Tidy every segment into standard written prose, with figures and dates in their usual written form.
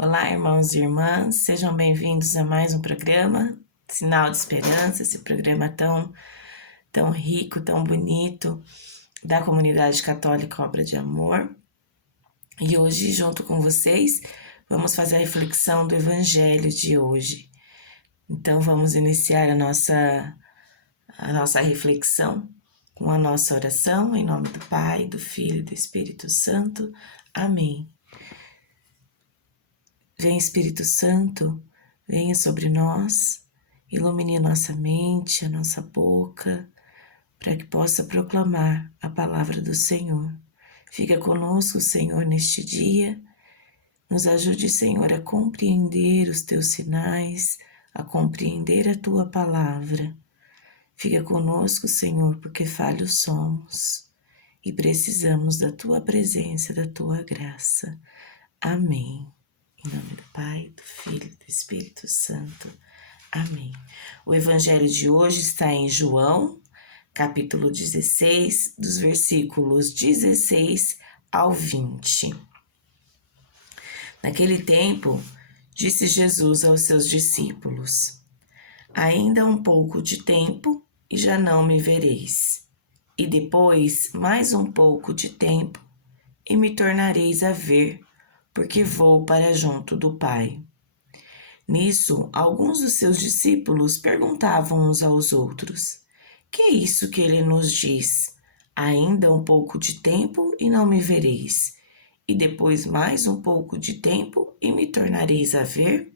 Olá, irmãos e irmãs, sejam bem-vindos a mais um programa Sinal de Esperança, esse programa tão rico, tão bonito da comunidade católica Obra de Amor. E hoje, junto com vocês, vamos fazer a reflexão do Evangelho de hoje. Então, vamos iniciar a nossa reflexão com a nossa oração, em nome do Pai, do Filho e do Espírito Santo. Amém. Vem, Espírito Santo, venha sobre nós, ilumine a nossa mente, a nossa boca, para que possa proclamar a palavra do Senhor. Fica conosco, Senhor, neste dia. Nos ajude, Senhor, a compreender os teus sinais, a compreender a tua palavra. Fica conosco, Senhor, porque falhos somos e precisamos da tua presença, da tua graça. Amém. Em nome do Pai, do Filho e do Espírito Santo. Amém. O Evangelho de hoje está em João, capítulo 16, dos versículos 16 ao 20. Naquele tempo, disse Jesus aos seus discípulos: Ainda um pouco de tempo e já não me vereis. E depois, mais um pouco de tempo, e me tornareis a ver, porque vou para junto do Pai. Nisso, alguns dos seus discípulos perguntavam uns aos outros: Que é isso que ele nos diz? Ainda um pouco de tempo e não me vereis, e depois mais um pouco de tempo e me tornareis a ver?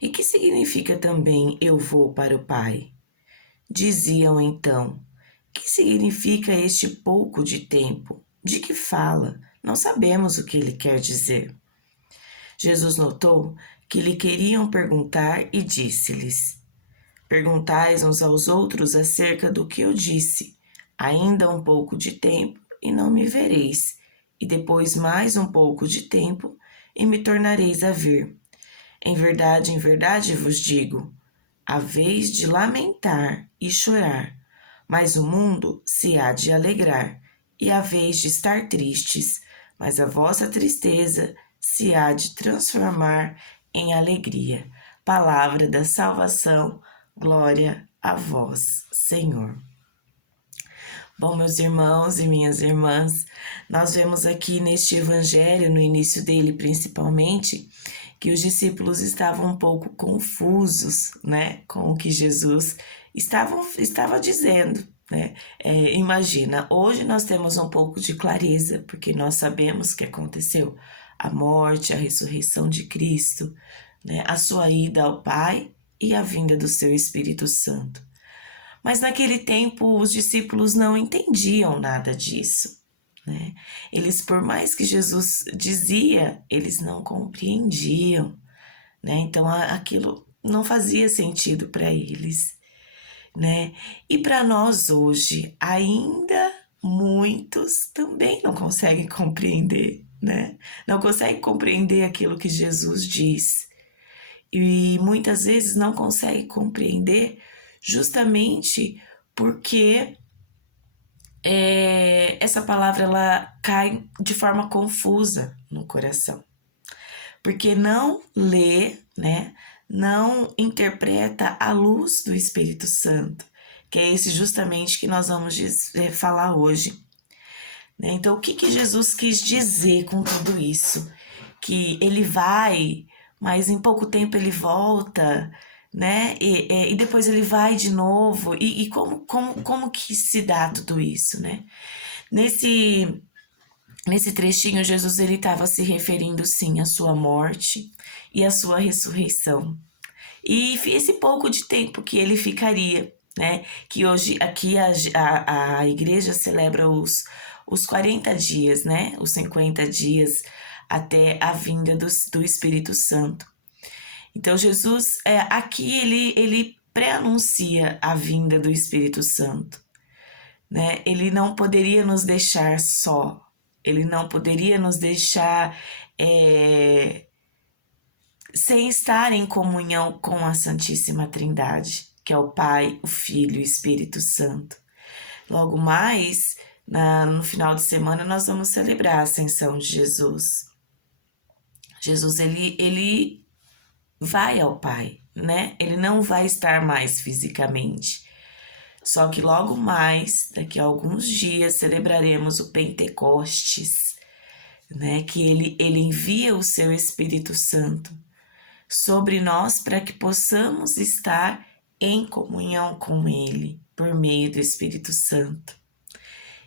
E que significa também eu vou para o Pai? Diziam então: Que significa este pouco de tempo? De que fala? Não sabemos o que ele quer dizer. Jesus notou que lhe queriam perguntar e disse-lhes: Perguntais uns aos outros acerca do que eu disse. Ainda um pouco de tempo e não me vereis, e depois mais um pouco de tempo e me tornareis a ver. Em verdade vos digo, há vez de lamentar e chorar, mas o mundo se há de alegrar, e há vez de estar tristes, mas a vossa tristeza se há de transformar em alegria. Palavra da salvação, glória a vós, Senhor. Bom, meus irmãos e minhas irmãs, nós vemos aqui neste evangelho, no início dele principalmente, que os discípulos estavam um pouco confusos, né, com o que Jesus estava dizendo, né? Imagina, hoje nós temos um pouco de clareza, porque nós sabemos que aconteceu a morte, a ressurreição de Cristo, né, a sua ida ao Pai e a vinda do seu Espírito Santo. Mas naquele tempo os discípulos não entendiam nada disso, né? Eles, por mais que Jesus dizia, eles não compreendiam, né? Então aquilo não fazia sentido para eles, né? E para nós hoje, ainda muitos também não conseguem compreender, né? Não conseguem compreender aquilo que Jesus diz. E muitas vezes não conseguem compreender justamente porque essa palavra ela cai de forma confusa no coração. Porque não lê, né? Não interpreta à luz do Espírito Santo, que é esse justamente que nós vamos falar hoje. Né? Então, o que Jesus quis dizer com tudo isso? Que ele vai, mas em pouco tempo ele volta, né? E depois ele vai de novo. E como que se dá tudo isso, né? Nesse trechinho, Jesus ele estava se referindo, sim, à sua morte e à sua ressurreição. E esse pouco de tempo que ele ficaria, né? Que hoje aqui a igreja celebra os 40 dias, né? Os 50 dias até a vinda do Espírito Santo. Então Jesus, aqui ele pré-anuncia a vinda do Espírito Santo, né? Ele não poderia nos deixar só, ele não poderia nos deixar sem estar em comunhão com a Santíssima Trindade, que é o Pai, o Filho e o Espírito Santo. Logo mais, no final de semana, nós vamos celebrar a Ascensão de Jesus. Jesus, ele vai ao Pai, né? Ele não vai estar mais fisicamente. Só que logo mais, daqui a alguns dias, celebraremos o Pentecostes, né? Que ele envia o seu Espírito Santo sobre nós para que possamos estar em comunhão com Ele por meio do Espírito Santo.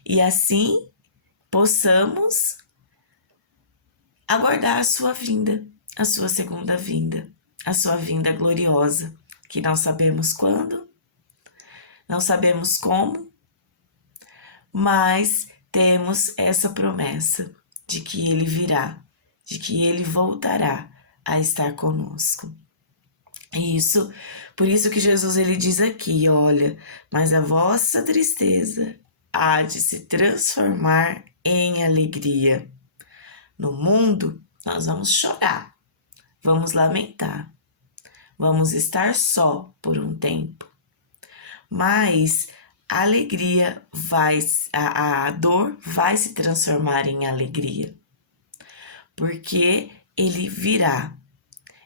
E assim possamos aguardar a sua vinda, a sua segunda vinda, a sua vinda gloriosa, que não sabemos quando, não sabemos como, mas temos essa promessa de que Ele virá, de que Ele voltará a estar conosco. Isso, por isso que Jesus ele diz aqui, olha, mas a vossa tristeza há de se transformar em alegria. No mundo, nós vamos chorar, vamos lamentar, vamos estar só por um tempo. Mas a alegria a dor vai se transformar em alegria. Porque ele virá,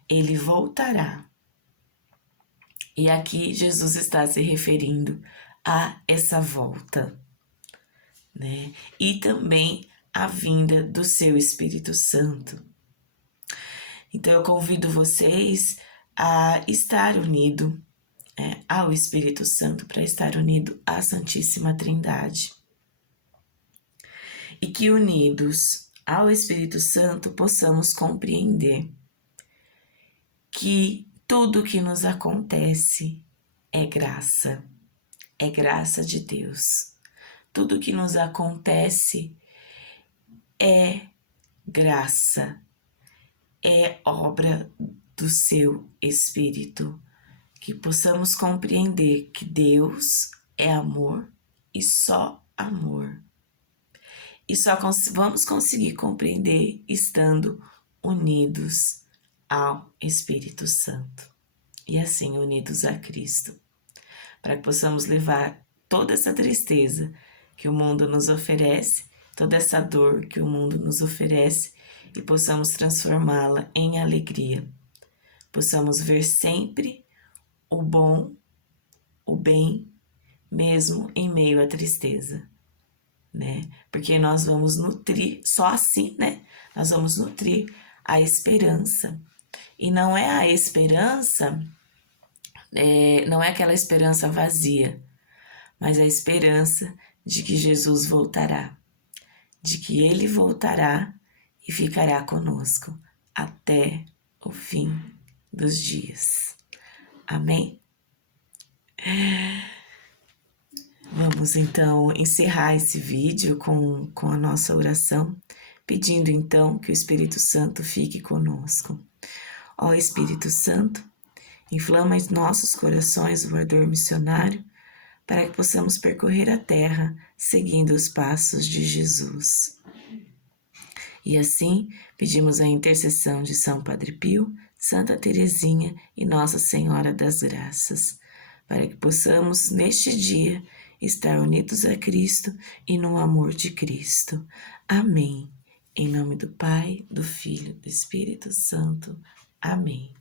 ele voltará. E aqui Jesus está se referindo a essa volta, né? E também a vinda do seu Espírito Santo. Então eu convido vocês a estar unido ao Espírito Santo, para estar unido à Santíssima Trindade. E que unidos ao Espírito Santo possamos compreender que tudo que nos acontece é graça de Deus. Tudo que nos acontece é graça, é obra do seu Espírito. Que possamos compreender que Deus é amor e só amor. E só vamos conseguir compreender estando unidos ao Espírito Santo. E assim unidos a Cristo. Para que possamos levar toda essa tristeza que o mundo nos oferece, toda essa dor que o mundo nos oferece, e possamos transformá-la em alegria. Possamos ver sempre o bom, o bem, mesmo em meio à tristeza, né? Porque nós vamos nutrir, só assim, né? Nós vamos nutrir a esperança. E não é a esperança, não é aquela esperança vazia, mas a esperança de que Jesus voltará, de que Ele voltará e ficará conosco até o fim dos dias. Amém? Vamos então encerrar esse vídeo com a nossa oração, pedindo então que o Espírito Santo fique conosco. Ó Espírito Santo, inflama em nossos corações o ardor missionário, para que possamos percorrer a terra seguindo os passos de Jesus. E assim, pedimos a intercessão de São Padre Pio, Santa Teresinha e Nossa Senhora das Graças, para que possamos, neste dia, estar unidos a Cristo e no amor de Cristo. Amém. Em nome do Pai, do Filho e do Espírito Santo. Amém.